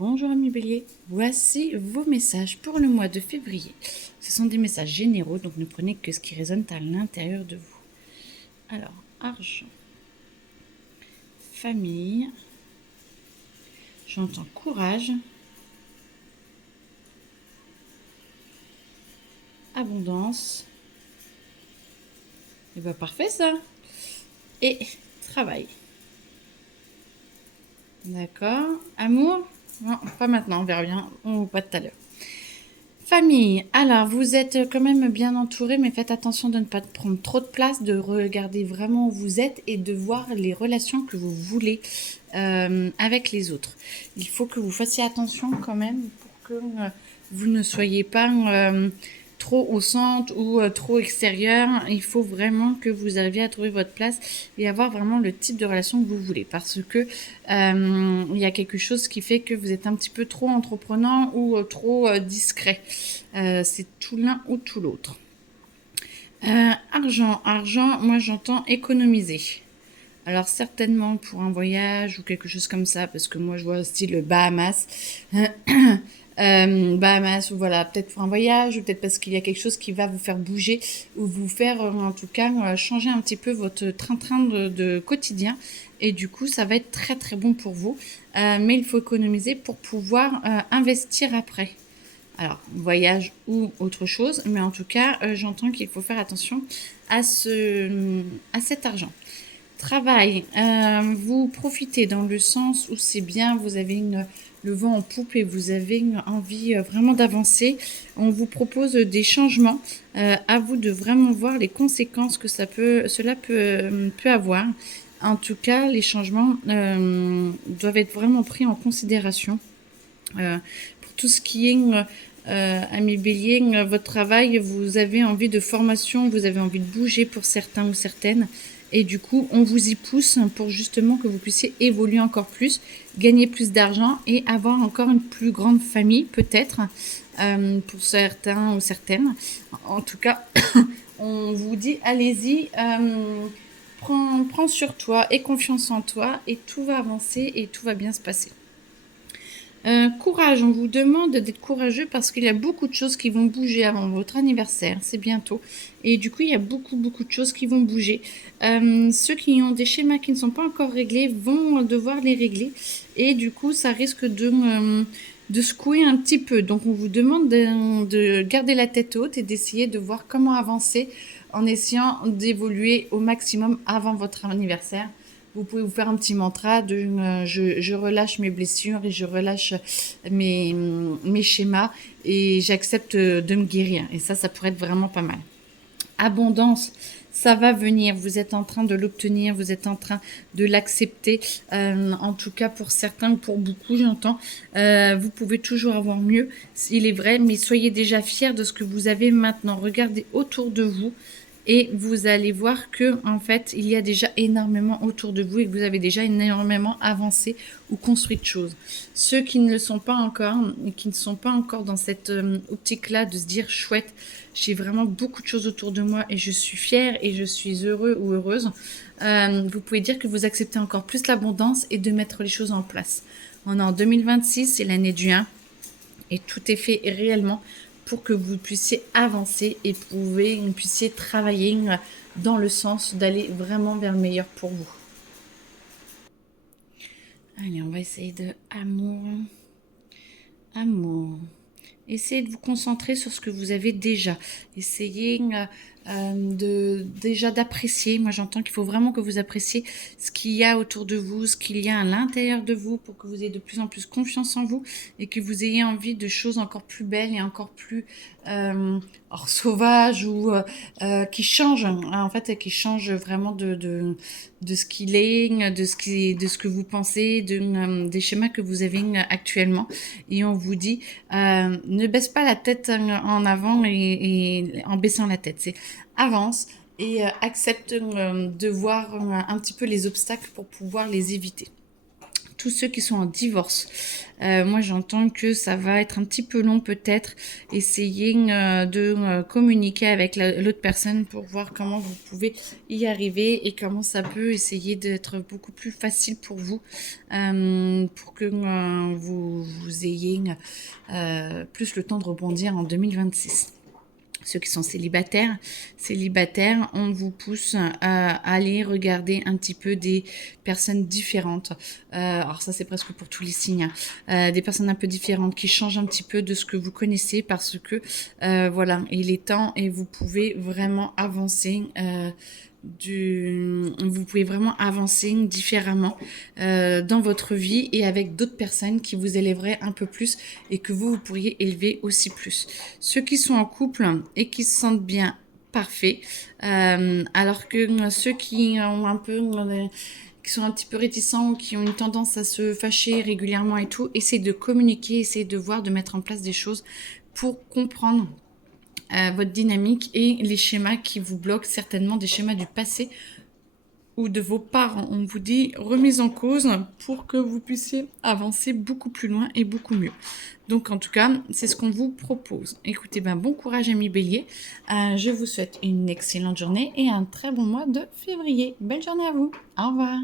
Bonjour amis bélier, voici vos messages pour le mois de février. Ce sont des messages généraux, donc ne prenez que ce qui résonne à l'intérieur de vous. Alors, argent, famille, j'entends courage, abondance, et bien parfait ça, et travail. D'accord, amour, non, pas maintenant, on verra bien, ou pas tout à l'heure. Famille, alors vous êtes quand même bien entouré, mais faites attention de ne pas prendre trop de place, de regarder vraiment où vous êtes et de voir les relations que vous voulez avec les autres. Il faut que vous fassiez attention quand même pour que vous ne soyez pas trop au centre ou trop extérieur. Il faut vraiment que vous arriviez à trouver votre place et avoir vraiment le type de relation que vous voulez, parce que il y a quelque chose qui fait que vous êtes un petit peu trop entreprenant ou trop discret. C'est tout l'un ou tout l'autre. Argent, moi j'entends économiser. Alors certainement pour un voyage ou quelque chose comme ça, parce que moi je vois style Bahamas. Bahamas, ou voilà, peut-être pour un voyage, ou peut-être parce qu'il y a quelque chose qui va vous faire bouger, ou vous faire en tout cas changer un petit peu votre train-train de quotidien. Et du coup, ça va être très très bon pour vous. Mais il faut économiser pour pouvoir investir après. Alors, voyage ou autre chose, mais en tout cas, j'entends qu'il faut faire attention à cet argent. Travail, vous profitez dans le sens où c'est bien, vous avez le vent en poupe et vous avez envie vraiment d'avancer. On vous propose des changements, à vous de vraiment voir les conséquences que cela peut avoir. En tout cas, les changements doivent être vraiment pris en considération. Pour tout ce qui est amis bélier, votre travail, vous avez envie de formation, vous avez envie de bouger pour certains ou certaines. Et du coup, on vous y pousse pour justement que vous puissiez évoluer encore plus, gagner plus d'argent et avoir encore une plus grande famille, peut-être, pour certains ou certaines. En tout cas, on vous dit, allez-y, prends sur toi et confiance en toi et tout va avancer et tout va bien se passer. Courage, on vous demande d'être courageux parce qu'il y a beaucoup de choses qui vont bouger avant votre anniversaire, c'est bientôt. Et du coup, il y a beaucoup de choses qui vont bouger. Ceux qui ont des schémas qui ne sont pas encore réglés vont devoir les régler. Et du coup, ça risque de secouer un petit peu. Donc, on vous demande de garder la tête haute et d'essayer de voir comment avancer en essayant d'évoluer au maximum avant votre anniversaire. Vous pouvez vous faire un petit mantra de je relâche mes blessures et je relâche mes schémas et j'accepte de me guérir. Et ça pourrait être vraiment pas mal. Abondance, ça va venir, vous êtes en train de l'obtenir, vous êtes en train de l'accepter, en tout cas pour certains ou pour beaucoup, j'entends. Vous pouvez toujours avoir mieux, il est vrai, mais soyez déjà fiers de ce que vous avez maintenant. Regardez autour de vous et vous allez voir que en fait il y a déjà énormément autour de vous et que vous avez déjà énormément avancé ou construit de choses. Ceux qui ne le sont pas encore et qui ne sont pas encore dans cette optique là de se dire chouette, j'ai vraiment beaucoup de choses autour de moi et je suis fière et je suis heureux ou heureuse, vous pouvez dire que vous acceptez encore plus l'abondance et de mettre les choses en place. On est en 2026, c'est l'année du 1 et tout est fait réellement pour que vous puissiez avancer et vous puissiez travailler dans le sens d'aller vraiment vers le meilleur pour vous. Allez, on va essayer de amour. Amour. Essayez de vous concentrer sur ce que vous avez déjà. Essayez déjà d'apprécier. Moi, j'entends qu'il faut vraiment que vous appréciez ce qu'il y a autour de vous, ce qu'il y a à l'intérieur de vous pour que vous ayez de plus en plus confiance en vous et que vous ayez envie de choses encore plus belles et encore plus sauvages ou qui changent, en fait, qui changent vraiment de ce qu'il est, de ce que vous pensez, des schémas que vous avez actuellement. Et on vous dit, ne baisse pas la tête en avant et en baissant la tête. C'est avance et accepte de voir un petit peu les obstacles pour pouvoir les éviter. tous ceux qui sont en divorce. Moi, j'entends que ça va être un petit peu long peut-être. Essayez de communiquer avec l'autre personne pour voir comment vous pouvez y arriver et comment ça peut essayer d'être beaucoup plus facile pour vous, pour que vous ayez plus le temps de rebondir en 2026. Ceux qui sont célibataires, on vous pousse à aller regarder un petit peu des personnes différentes. Alors ça, c'est presque pour tous les signes. Des personnes un peu différentes qui changent un petit peu de ce que vous connaissez parce que, voilà, il est temps et vous pouvez vraiment avancer. Vous pouvez vraiment avancer différemment dans votre vie et avec d'autres personnes qui vous élèveraient un peu plus et que vous pourriez élever aussi plus. Ceux qui sont en couple et qui se sentent bien, parfait. Alors que ceux qui ont un peu qui sont un petit peu réticents, qui ont une tendance à se fâcher régulièrement et tout, essayez de communiquer, essayez de voir, de mettre en place des choses pour comprendre votre dynamique et les schémas qui vous bloquent, certainement des schémas du passé ou de vos parents. On vous dit remise en cause pour que vous puissiez avancer beaucoup plus loin et beaucoup mieux. Donc en tout cas, c'est ce qu'on vous propose. Écoutez, bon courage amis Bélier. Je vous souhaite une excellente journée et un très bon mois de février. Belle journée à vous. Au revoir.